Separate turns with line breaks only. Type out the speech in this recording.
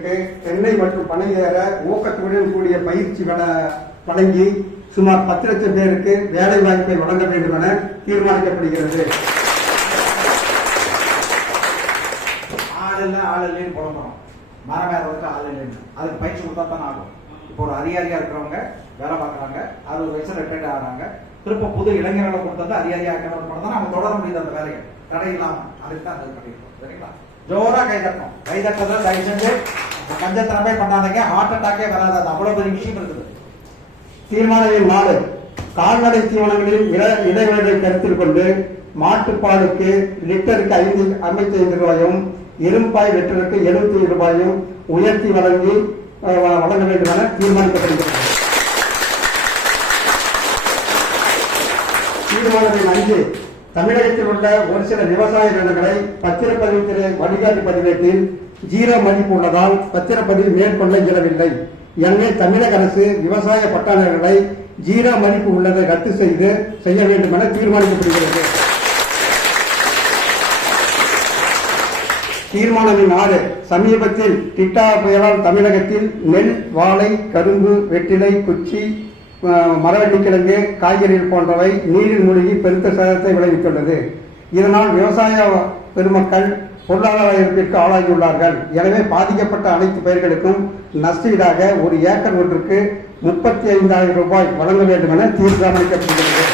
விவசாயிகளுக்கு தென்னை மற்றும் பனை ஏற ஊக்கத்துடன் கூடிய பயிற்சி வழங்கி சுமார் பத்து லட்சம் பேருக்கு வேலை வாய்ப்பை வழங்க வேண்டும் என தீர்மானிக்கப்படுகிறது.
ஆள் ஆள் இல்லைன்னு புலம்புறோம் மரம் ஏறதுக்கு ஆள் இல்லைன்னு. அதுக்கு பயிற்சி கொடுத்தா ஆகும். இப்போ ஒரு அதிகாரியா இருக்கிறவங்க வேலை பார்க்குறாங்க. அறுபது வயசு ரிட்டையர்ட் ஆகிறாங்க. திரும்ப புது இளைஞர்களை கொண்டு வந்து அதிகாரியா இருக்கிறவங்க தான் நம்ம தொடர முடியுது அந்த வேலையை. தடை இல்லாம. அதுக்கு தான் அது சரிங்களா? ஜோரா கை தட்டணும். கை தயவு செஞ்சு கஞ்சத்தனமே பண்ணாதீங்க ஹார்ட் அட்டாக்கே வராது அது அவ்வளவு பெரிய விஷயம் இருக்குது.
தீர்மானம் நாலு கால்நடை தீவனங்களில் இட- இடைவெளியை கருத்தில் கொண்டு மாட்டுப்பாலுக்கு லிட்டருக்கு ஐந்து ஐம்பத்தி ஐந்து ரூபாயும் இரும்பாய் லிட்டருக்கு எழுபத்தி ரூபாயும் உயர்த்தி வழங்கி அஹ், வழங்க வேண்டும் என தீர்மானிக்கப்படுகிறது. தீர்மானம் எண் அஞ்சு. தமிழகத்தில் உள்ள ஒரு சில விவசாய நிலங்களை பத்திரப்பதிவுத்துறை வழிகாட்டு பதிவேட்டில் ஜீரோ மதிப்பு உள்ளதால் பத்திரப்பதிவு மேற்கொள்ள இயலவில்லை. எனவே தமிழக அரசு விவசாய பட்டாளர்களை ஜீரோ மதிப்பு உள்ளதை ரத்து செய்து செய்ய வேண்டும் என தீர்மானிக்கப்படுகிறது. தீர்மானம் ஆறு சமீபத்தில் டிட்டா புயலால் தமிழகத்தில் நெல் வாழை கரும்பு வெற்றிலை குச்சி மரவள்ளிக்கிழங்கு காய்கறிகள் போன்றவை நீரில் மூழ்கி பெருத்த சேதத்தை விளைவித்துள்ளது. இதனால் விவசாய பெருமக்கள் பொருளாதார இழப்பிற்கு ஆளாகியுள்ளார்கள். எனவே பாதிக்கப்பட்ட அனைத்து பயிர்களுக்கும் நஷ்டீடாக ஒரு ஏக்கர் ஒன்றுக்கு முப்பத்தி ஐந்தாயிரம் ரூபாய் வழங்க வேண்டும் என தீர்மானிக்கப்படுகிறது.